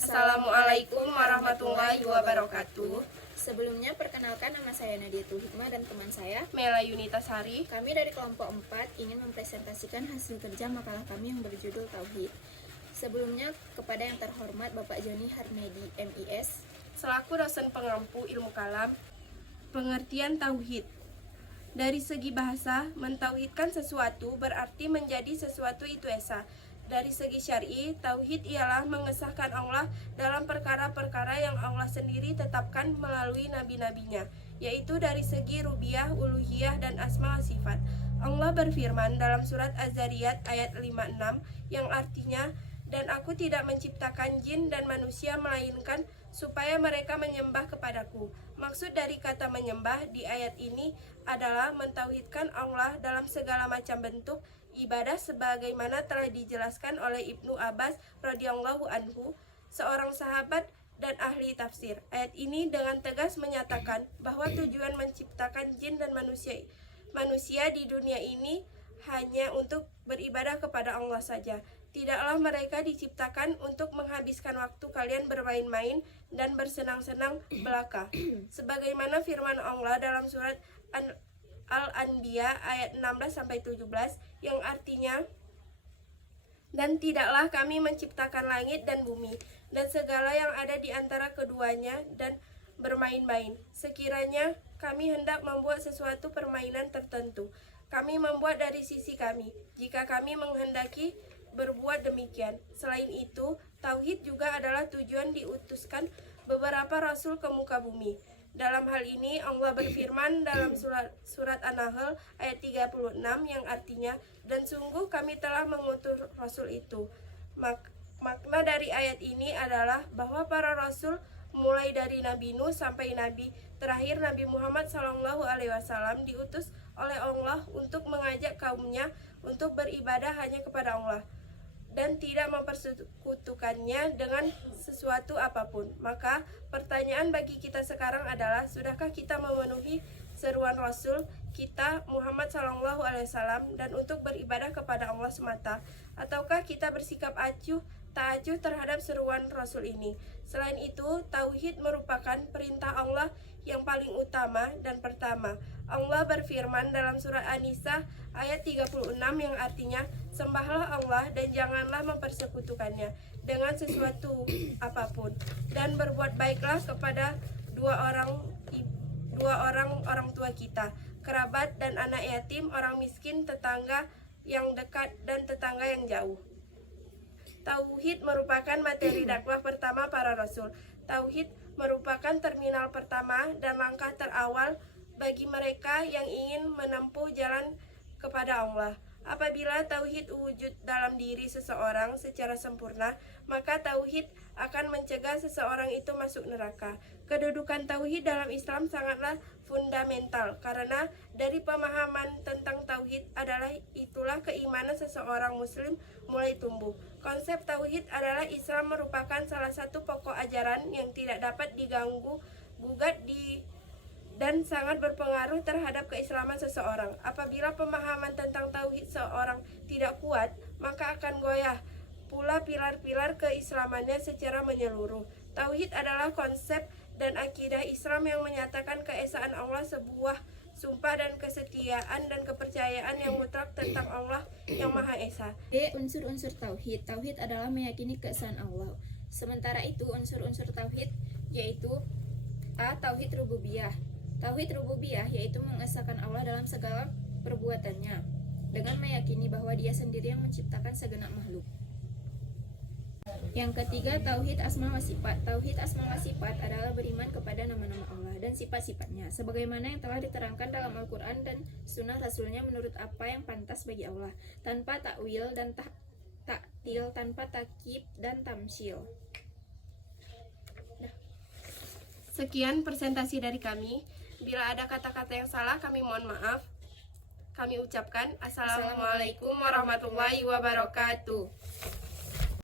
Assalamualaikum warahmatullahi wabarakatuh. Sebelumnya perkenalkan, nama saya Nadiatul Hikmah dan teman saya Mela Yunita Sari. Kami dari kelompok 4 ingin mempresentasikan hasil kerja makalah kami yang berjudul Tauhid. Sebelumnya kepada yang terhormat Bapak Joni Harmedi MIS Selaku dosen pengampu ilmu kalam, pengertian tauhid. Dari segi bahasa, mentauhidkan sesuatu berarti menjadi sesuatu itu esa. Dari segi syar'i, tauhid ialah mengesahkan Allah dalam perkara-perkara yang Allah sendiri tetapkan melalui nabi-nabinya, yaitu dari segi rububiyah, uluhiyah, dan asma wa sifat. Allah berfirman dalam surat Az-Zariyat ayat 56 yang artinya, "Dan aku tidak menciptakan jin dan manusia melainkan supaya mereka menyembah kepadaku." Maksud dari kata menyembah di ayat ini adalah mentauhidkan Allah dalam segala macam bentuk ibadah sebagaimana telah dijelaskan oleh Ibnu Abbas radhiyallahu anhu, seorang sahabat dan ahli tafsir. Ayat ini dengan tegas menyatakan bahwa tujuan menciptakan jin dan manusia di dunia ini hanya untuk beribadah kepada Allah saja. Tidaklah mereka diciptakan untuk menghabiskan waktu kalian bermain-main dan bersenang-senang belaka. Sebagaimana firman Allah dalam surat Al-Anbiya ayat 16-17 yang artinya, "Dan tidaklah kami menciptakan langit dan bumi dan segala yang ada di antara keduanya dan bermain-main. Sekiranya kami hendak membuat sesuatu permainan tertentu, kami membuat dari sisi kami, jika kami menghendaki berbuat demikian." Selain itu, tauhid juga adalah tujuan diutuskan beberapa rasul ke muka bumi. Dalam hal ini Allah berfirman dalam surat An-Nahl ayat 36 yang artinya, "Dan sungguh kami telah mengutus rasul itu." Makna dari ayat ini adalah bahwa para rasul mulai dari Nabi Nuh sampai Nabi terakhir Nabi Muhammad SAW diutus oleh Allah untuk mengajak kaumnya untuk beribadah hanya kepada Allah dan tidak mempersekutukannya dengan sesuatu apapun. Maka pertanyaan bagi kita sekarang adalah, sudahkah kita memenuhi seruan Rasul kita Muhammad SAW dan untuk beribadah kepada Allah semata, ataukah kita bersikap tak acuh terhadap seruan Rasul ini? Selain itu, tauhid merupakan perintah Allah yang paling utama dan pertama. Allah berfirman dalam surat An-Nisa ayat 36 yang artinya, "Sembahlah Allah dan janganlah mempersekutukannya dengan sesuatu apapun, dan berbuat baiklah kepada dua orang tua kita, kerabat dan anak yatim, orang miskin, tetangga yang dekat dan tetangga yang jauh." Tauhid merupakan materi dakwah pertama para rasul. Tauhid merupakan terminal pertama dan langkah terawal bagi mereka yang ingin menempuh jalan kepada Allah. Apabila tauhid wujud dalam diri seseorang secara sempurna, maka tauhid akan mencegah seseorang itu masuk neraka. Kedudukan tauhid dalam Islam sangatlah fundamental karena dari pemahaman tentang tauhid itulah keimanan seseorang muslim mulai tumbuh. Konsep tauhid adalah Islam merupakan salah satu pokok ajaran yang tidak dapat diganggu gugat dan sangat berpengaruh terhadap keislaman seseorang. Apabila pemahaman tentang tauhid seorang tidak kuat, maka akan goyah pula pilar-pilar keislamannya secara menyeluruh. Tauhid adalah konsep dan akidah Islam yang menyatakan keesaan Allah, sebuah sumpah dan kesetiaan dan kepercayaan yang mutlak tentang Allah yang Maha Esa. Unsur-unsur tauhid. Tauhid adalah meyakini keesaan Allah. Sementara itu, unsur-unsur tauhid yaitu A. Tauhid rububiyah. Tauhid rububiyah yaitu mengesahkan Allah dalam segala perbuatannya dengan meyakini bahwa Dia sendiri yang menciptakan segenap makhluk. Yang ketiga, tauhid asma wa sifat. Tauhid asma wa sifat adalah beriman kepada nama-nama Allah dan sifat-sifatnya sebagaimana yang telah diterangkan dalam Al-Qur'an dan sunnah Rasulnya menurut apa yang pantas bagi Allah, tanpa takwil dan taktil, tanpa takyif dan tamsil. Sekian presentasi dari kami. Bila ada kata-kata yang salah, kami mohon maaf. Kami ucapkan Assalamualaikum warahmatullahi wabarakatuh.